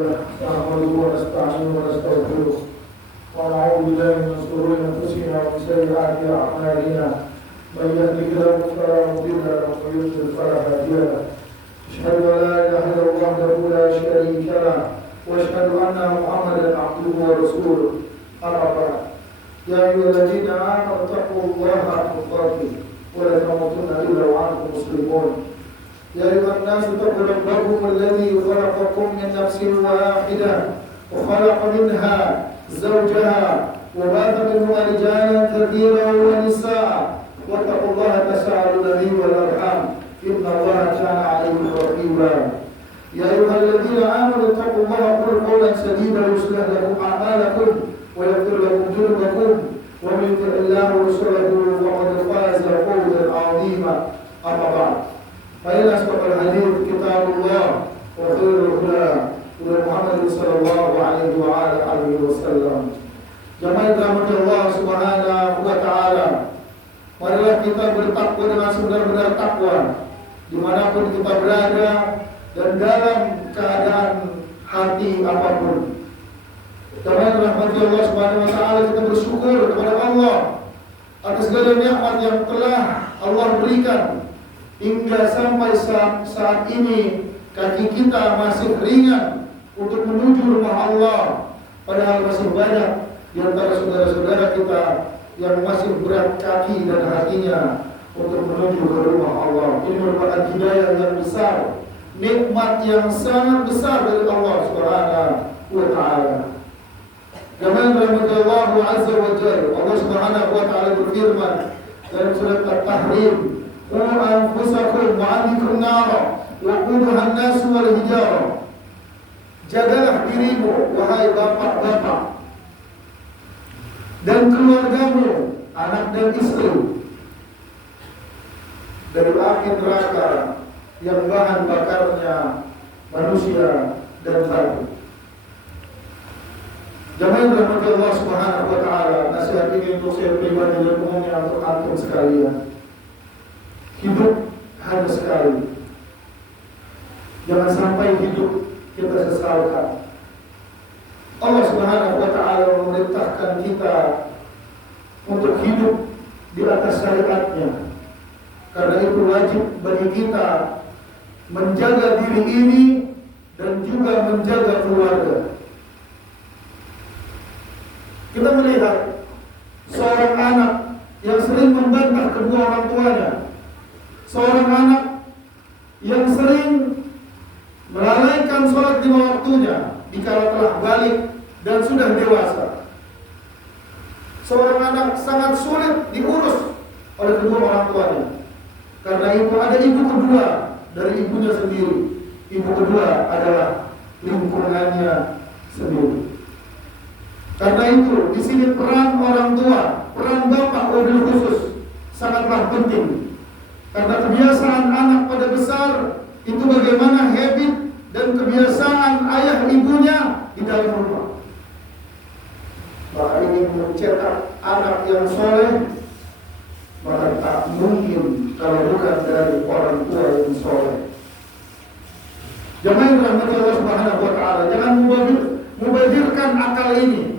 نحمده ونستعينه ونستغفره ونعوذ بالله من شرور انفسنا ومن سيئات اعمالنا من يهده الله فلا مضل له ومن يضلل فلا هادي له اشهد ان لا اله الا الله وحده لا شريك له واشهد ان محمدا عبده ورسوله اما بعد يا ايها الذين امنوا اتقوا الله حق تقاته ولا تموتن الا وانتم مسلمون يا أيها الناس اتقوا ربكم الذي خلقكم من نفس واحدة وخلق منها زوجها وبث منهما رجالا كثيرا ونساء واتقوا الله تساءلون به والأرحام إن الله كان عليكم رقيبا يا أيها الذين آمنوا اتقوا الله وقولوا قولا سديدا يصلح لكم أعمالكم ويغفر لكم ذنوبكم ومن يطع الله ورسوله فقد فاز فوزا عظيما أما بعد فإن أصدق الحديث كتاب الله وخير الهدى هدى محمد صلى الله عليه وعلى آله وسلم. Jamaah dirahmati Allah Subhanahu wa taala. Marilah kita bertakwa dengan sebenar-benar takwa dimanapun kita berada dan dalam keadaan hati apapun. Jamaah dirahmati Allah Subhanahu wa taala, kita bersyukur kepada Allah atas segala nikmat yang telah Allah berikan. Hingga sampai saat ini kaki kita masih ringan untuk menuju rumah Allah. Padahal masih banyak di antara saudara-saudara kita yang masih berat kaki dan hatinya untuk menuju ke rumah Allah. Ini merupakan hidayah yang besar, nikmat yang sangat besar dari Allah Subhanahu wa taala. Jamaah rahmat Allah azza wa jalla, Allah Subhanahu wa taala berfirman dalam surat At-Tahrim, "Qu anfusakum wa ahlikum nara wa quduha an-nas wal hijarah." Jagalah dirimu wahai bapak-bapak dan keluargamu, anak dan istri, dari api neraka yang bahan bakarnya manusia dan batu. Jamaah rahmat Allah Subhanahu wa taala, nasihat ini untuk saya pribadi dan umumnya untuk antum sekalian. Hidup hanya sekali. Jangan sampai hidup kita sesalkan. Allah Subhanahu wa taala memerintahkan kita untuk hidup di atas syariatnya. Karena itu wajib bagi kita menjaga diri ini dan juga menjaga keluarga. Kita melihat seorang anak yang sering membantah kedua orang tuanya, seorang anak yang sering melalaikan sholat lima waktunya dikala telah balik dan sudah dewasa. Seorang anak sangat sulit diurus oleh kedua orang tuanya. Karena itu ada ibu kedua dari ibunya sendiri. Ibu kedua adalah lingkungannya sendiri. Karena itu di sini peran orang tua, peran bapak wabil khusus sangatlah penting. Karena kebiasaan anak pada besar itu bagaimana habit dan kebiasaan ayah ibunya di dalam rumah. Maka ini mencetak anak yang soleh, maka tak mungkin kalau bukan dari orang tua yang soleh. Jangan rahmati Allah Subhanahu wa taala, jangan mubazirkan akal ini.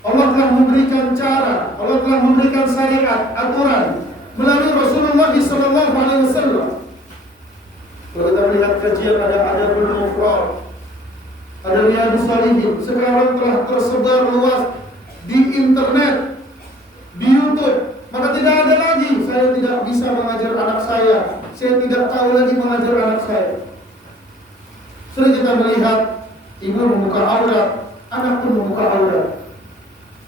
Allah telah memberikan cara, Allah telah memberikan syariat, aturan melalui Rasulullah sallallahu alaihi wasallam. Kalau kita melihat kajian ada Mufrad, ada Riyadhus Shalihin, sekarang telah tersebar luas di internet, di YouTube. Maka tidak ada lagi saya tidak bisa mengajar anak saya tidak tahu lagi mengajar anak saya. Sering kita melihat ibu membuka aurat, anak pun membuka aurat,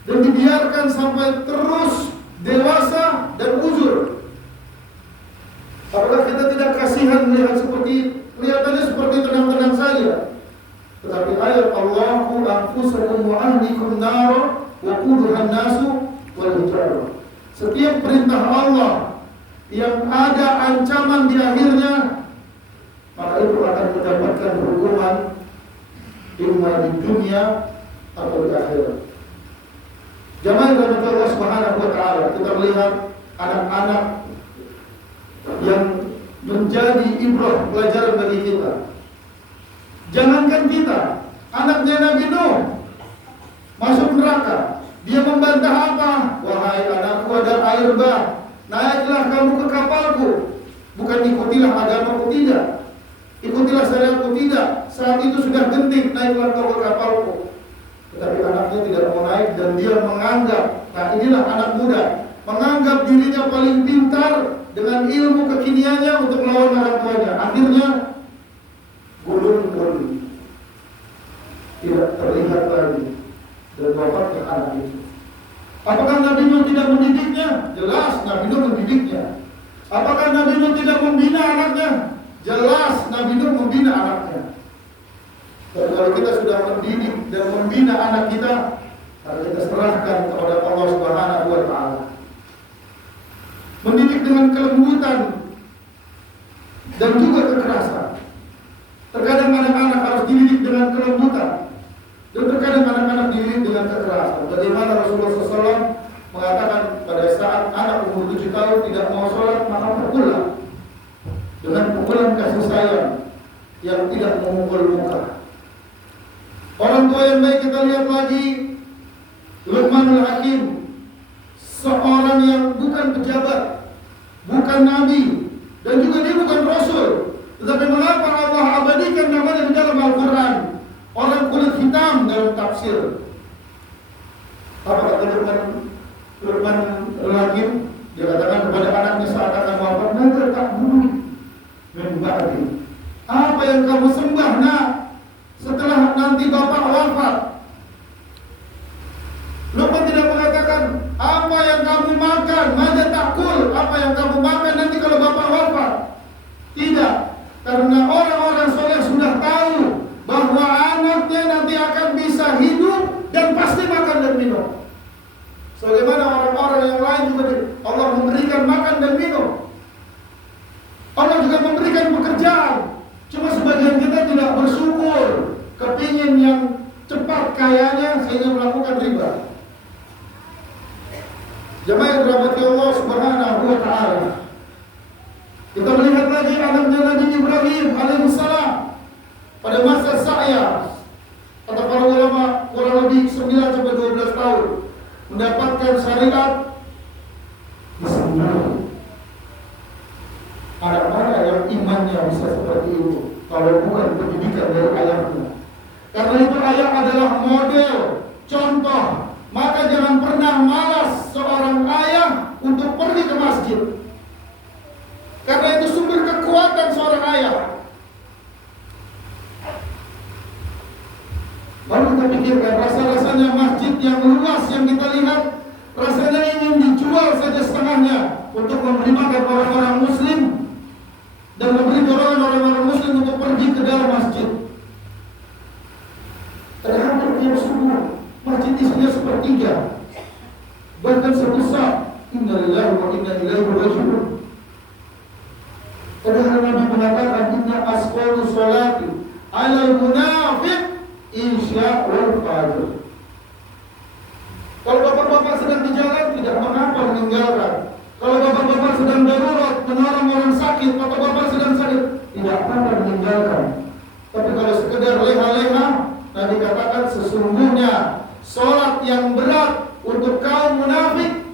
dan dibiarkan sampai terus dewasa dan uzur. Apakah kita tidak kasihan melihat kelihatannya seperti tenang-tenang saja? Tetapi ayat Allahu anfusakum wa ahlikum nara wa quduha an-nasu wal hijarah. Setiap perintah Allah yang ada ancaman di akhirnya, maka itu akan mendapatkan hukuman imma di dunia atau di akhirat. Jamaah dari Allah Subhanahu wa taala, kita melihat anak-anak yang menjadi ibrah pelajaran bagi kita. Jangankan kita, sudah genting, naiklah kau ke kapalku. Tetapi anaknya tidak mau naik dan dia menganggap, nah inilah anak muda, menganggap dirinya paling pintar dengan ilmu kekiniannya untuk melawan orang tuanya. Akhirnya gulung-gulung, tidak terlihat lagi, dan wafatnya anak itu. Apakah Nabi Nuh tidak mendidiknya? Jelas Nabi Nuh mendidiknya. Apakah Nabi Nuh tidak membina anaknya? Jelas Nabi Nuh membina anaknya. Dan kalau kita sudah mendidik dan membina anak kita, maka kita serahkan kepada Allah Subhanahu wa Ta'ala. Mendidik dengan kelembutan dan juga kekerasan. Terkadang anak-anak harus dididik dengan kelembutan, dan terkadang anak-anak dididik dengan kekerasan. Bagaimana Rasulullah SAW mengatakan pada saat anak umur 7 tahun tidak mau sholat, maka pukullah dengan pukulan kasih sayang yang tidak memukul muka. Orang tua yang baik kita lihat lagi Luqmanul Hakim, seorang yang bukan pejabat, bukan nabi, dan juga dia bukan rasul. Tetapi mengapa Allah abadikan namanya di dalam Al-Quran? Orang kulit hitam dalam tafsir. Apa kata Luqmanul Hakim? Dia katakan kepada anaknya saat akan wafat, "Maka tak bumi membagi. Apa yang kamu sembah nak setelah nanti bapak wafat?" Luqman tidak mengatakan apa yang kamu makan, mada takul, apa yang kamu makan nanti kalau bapak wafat. Tidak, karena orang-orang soleh sudah tahu bahwa anaknya nanti akan bisa hidup dan pasti makan dan minum. Sebagaimana orang-orang yang lain juga Allah memberikan makan dan minum. Allah juga memberikan pekerjaan. Cuma sebagian kita tidak bersyukur, kepingin yang cepat kayanya sehingga melakukan riba. Jemaah yang dirahmati Allah Subhanahu wa Ta'ala, kita melihat lagi anaknya Nabi Ibrahim alaihissalam pada masa saya, kata para ulama, kurang lebih 9-12 tahun mendapatkan syariat Bismillah. Ada mana yang imannya bisa seperti itu kalau bukan pendidikan dari ayahnya? Karena itu ayah adalah model, contoh. Maka jangan pernah malas seorang ayah untuk pergi ke masjid, karena itu sumber kekuatan seorang ayah. Lalu kita pikirkan, rasa-rasanya masjid yang luas yang kita lihat, rasanya ingin dijual saja setengahnya untuk memberi makan orang-orang muslim dan memberi dorongan orang-orang muslim untuk pergi ke dalam masjid. Padahal tiap subuh masjid isinya sepertiga, bahkan sebesar inna lillahi wa inna ilaihi raji'un. Padahal Nabi mengatakan inna asqalu sholati alal munafiq isya wal fajr. Kalau bapak-bapak sedang di jalan tidak mengapa meninggalkan. Kalau bapak-bapak sedang darurat menolong orang sakit, bapak-bapak sedang sakit, tidak apa-apa meninggalkan. Tapi kalau sekedar leha-leha, Nabi katakan sesungguhnya sholat yang berat untuk kaum munafik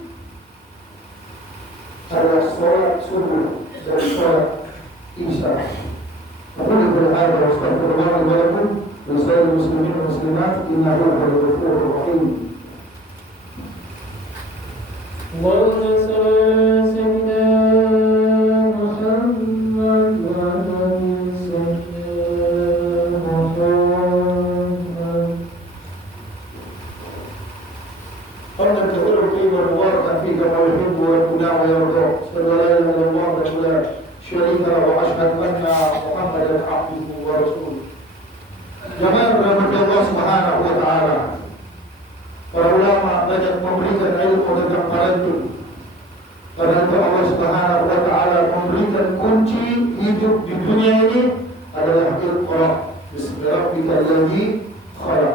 adalah sholat subuh dan sholat isya. Apa yang berada pada Rasulullah SAW dan saya muslimin dan muslimat, innahu ghafurur rahim. Allahumma shalli ala sayyidina Muhammad wa ala sayyidina Muhammad. Qala ta'ala fi barwaqan fi kamalahu wa qula wa yarda. Sallallahu alaihi wa sallam. Syarika wa ashhadu anna Muhammadan abduhu wa rasuluh. Jemaah rahmat Allah Subhanahu wa Ta'ala, para ulama banyak memberikan ilmu tentang parentun. Karena itu Allah Subhanahu wa Ta'ala memberikan kunci hidup di dunia ini adalah Iqra bismi rabbikal ladzi khalaq.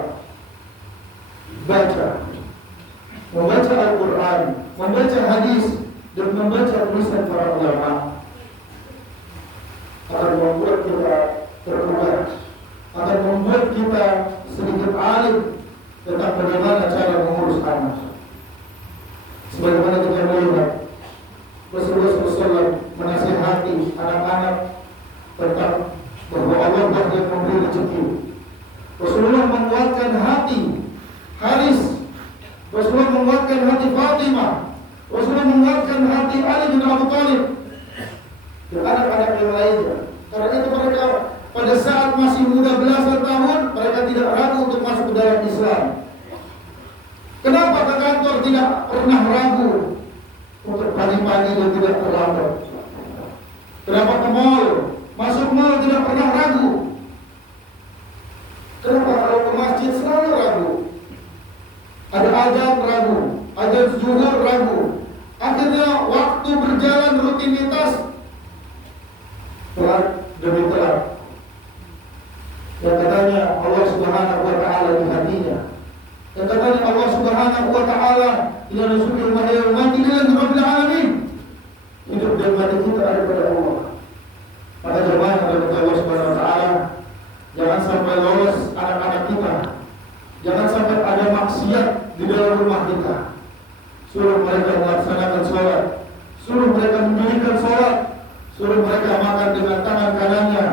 Baca, membaca Al-Quran, membaca hadis, dan membaca tulisan para ulama akan membuat kita terubah, akan membuat kita sedikit alim tentang bagaimana cara mengurus anak. Sebagaimana kita melihat Rasulullah SAW menasihati anak-anak tentang bahwa Allah yang memberi rezeki, Rasulullah menguatkan hati Haris, Rasulullah menguatkan hati Fatimah, Rasulullah menguatkan hati Ali bin Abi Thalib dan anak-anak yang lainnya. Karena itu mereka pada saat masih muda belasan tahun, mereka tidak ragu untuk masuk ke dalam Islam. Kenapa ke kantor tidak pernah ragu untuk pagi-pagi dan tidak terlambat? Kenapa ke mall, masuk mall tidak pernah ragu? Kenapa kalau ke masjid selalu ragu? Ada azan ragu, azan zuhur ragu. Akhirnya waktu berjalan rutinitas telat demi telat. Yang katanya Allah Subhanahu wa taala di hatinya. Yang katanya Allah Subhanahu wa taala ya Rasulul mahya wa mati lillahi rabbil alamin. Hidup dan mati kita ada pada Allah. Maka jemaah dari Allah Subhanahu wa taala, jangan sampai lolos anak-anak kita. Jangan sampai ada maksiat di dalam rumah kita. Suruh mereka melaksanakan sholat, suruh mereka mendirikan sholat, suruh mereka makan dengan tangan kanannya,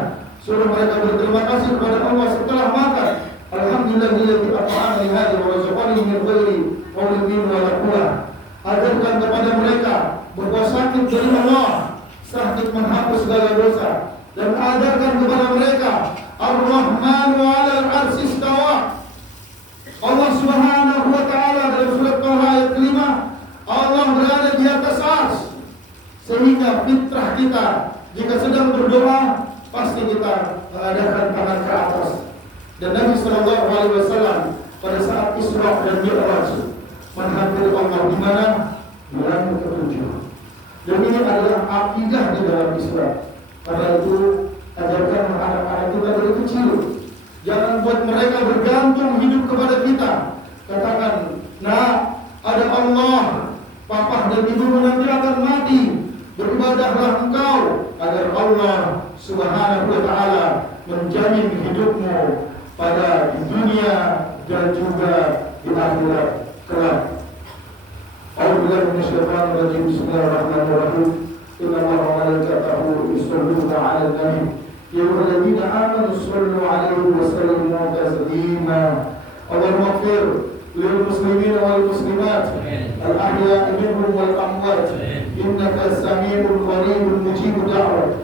suruh mereka berterima kasih kepada Allah setelah makan. Alhamdulillahilladzi at'amani hadza wa razaqani min ghairi qawlin minni wa la quwwah. Ajarkan kepada mereka bahwa sakit dari Allah, sakit menghapus segala dosa, dan ajarkan kepada mereka Ar-Rahmanu 'alal 'arsy istawa. Allah Subhanahu wa taala dalam surat Taha ayat 5, Allah berada di atas ars. Sehingga fitrah kita jika sedang berdoa pasti kita mengadakan tangan ke atas. Dan Nabi sallallahu alaihi wasallam pada saat Isra dan Mi'raj menghampiri Allah di mana? Bulan ke-7. Dan ini adalah akidah di dalam Islam. Karena itu ajarkan anak-anak kita dari kecil. Jangan buat mereka bergantung hidup kepada kita. Katakan, nah, ada Allah, papa dan ibu nanti akan mati. Beribadahlah engkau agar Allah Subhanahu wa taala menjamin hidupmu pada dunia dan juga di akhirat kelak. A'udzubillahi minasyaitonir rajim. Bismillahirrahmanirrahim. Innallaha wa malaikatahu yusholluna 'alan nabi. Ya ayyuhalladzina amanu shollu 'alaihi wa sallimu taslima. Allahumma ighfir lil muslimina wal muslimat al ahya'i minhum wal amwat innaka samii'un qariibun mujibud da'wat.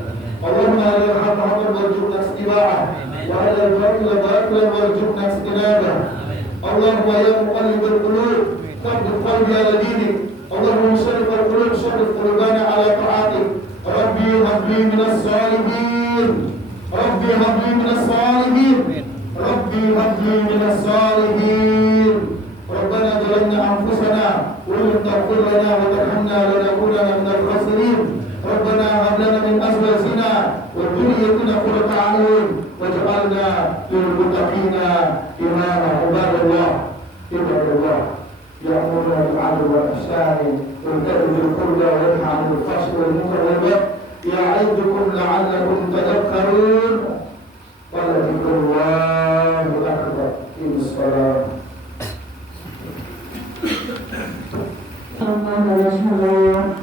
Allahumma la yarhamna warzuqna istiba'ah wa la yudhilla batilan warzuqna istinabah. Allahumma ya muqallibal qulub thabbit qalbi ala dinik. Allahumma sharrifal qulub sharrif qulubana ala ta'atik. Rabbi habli minas salihin. Rabbi habli minas salihin. Rabbi habli minas salihin. Rabbana zalamna anfusana wa in taghfir lana wa tarhamna lanakunanna minal khasirin. Rabbana hab lana min azwajina wa dhurriyyatina qurrata a'yun waj'alna lil muttaqina imama. Ibadallah, ibadallah, ya'muruna bil 'adli wal ihsani wa ya'muru bil qurbi wa yanha 'anil fahsyi wal munkari wal baghi ya'idukum la'allakum tadhakkarun. Wa la dhikrullahi akbar. Inna